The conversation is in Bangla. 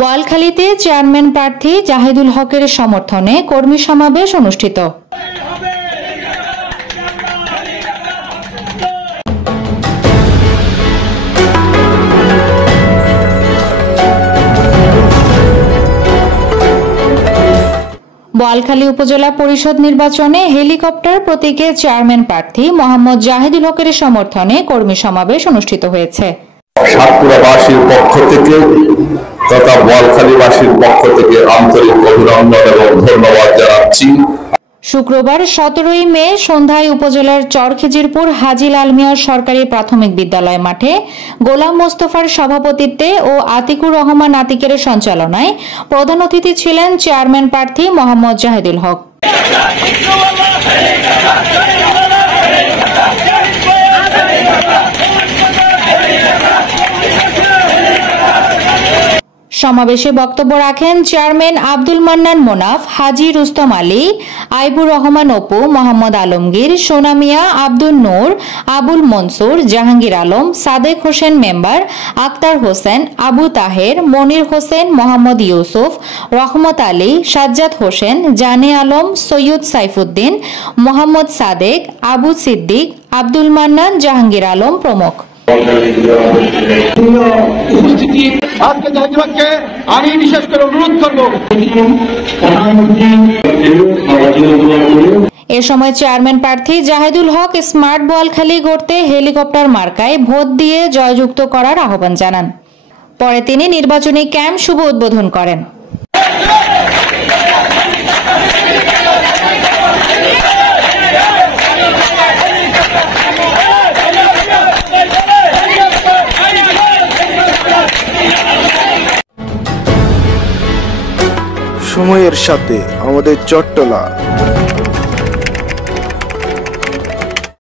বোয়ালখালীতে চেয়ারম্যান প্রার্থী জাহিদুল হকের সমর্থনে কর্মী সমাবেশ অনুষ্ঠিত। বোয়ালখালী উপজেলা পরিষদ নির্বাচনে হেলিকপ্টার প্রতীকে চেয়ারম্যান প্রার্থী মোহাম্মদ জাহিদুল হকের সমর্থনে কর্মী সমাবেশ অনুষ্ঠিত হয়েছে। সাতপুরাবাসীর পক্ষ থেকে তথা বোয়ালখালীবাসীর পক্ষ থেকে আন্তরিক অভিনন্দন এবং ধন্যবাদ জানাচ্ছি। শুক্রবার 17 মে সন্ধ্যায় উপজেলার চরখিজিরপুর হাজী লাল মিয়া সরকারি প্রাথমিক বিদ্যালয় মাঠে গোলাম মোস্তফার সভাপতিত্বে ও আতিকুর রহমান আতিকের সঞ্চালনায় প্রধান অতিথি ছিলেন চেয়ারম্যান প্রার্থী মোহাম্মদ জাহিদুল হক। সমাবেশে বক্তব্য রাখেন চেয়ারম্যান আব্দুল মান্নান মোনাফ, হাজী রুস্তম আলী, আইবুর রহমান অপু, মোহাম্মদ আলমগীর, সোনা মিয়া, আব্দুল নূর, আবুল মনসুর, জাহাঙ্গীর আলম, সাদেক হোসেন মেম্বার, আক্তার হোসেন, আবু তাহের, মনির হোসেন, মোহাম্মদ ইউসুফ, রহমত আলী, সাজ্জাদ হোসেন, জানে আলম, সৈয়দ সাইফুদ্দিন, মোহাম্মদ সাদেক, আবু সিদ্দিক, আব্দুল মান্নান, জাহাঙ্গীর আলম প্রমুখ। আজকে জাহিদুলকে আমি বিশেষ করে অনুরোধ করব। এ সময় চেয়ারম্যান প্রার্থী জাহিদুল হক স্মার্ট বোয়ালখালী গড়তে হেলিকপ্টার মার্কায় ভোট দিয়ে জয়যুক্ত করার আহ্বান জানান। পরে তিনি নির্বাচনী ক্যাম্প শুভ উদ্বোধন করেন। সময়ের সাথে আমাদের চট্টলা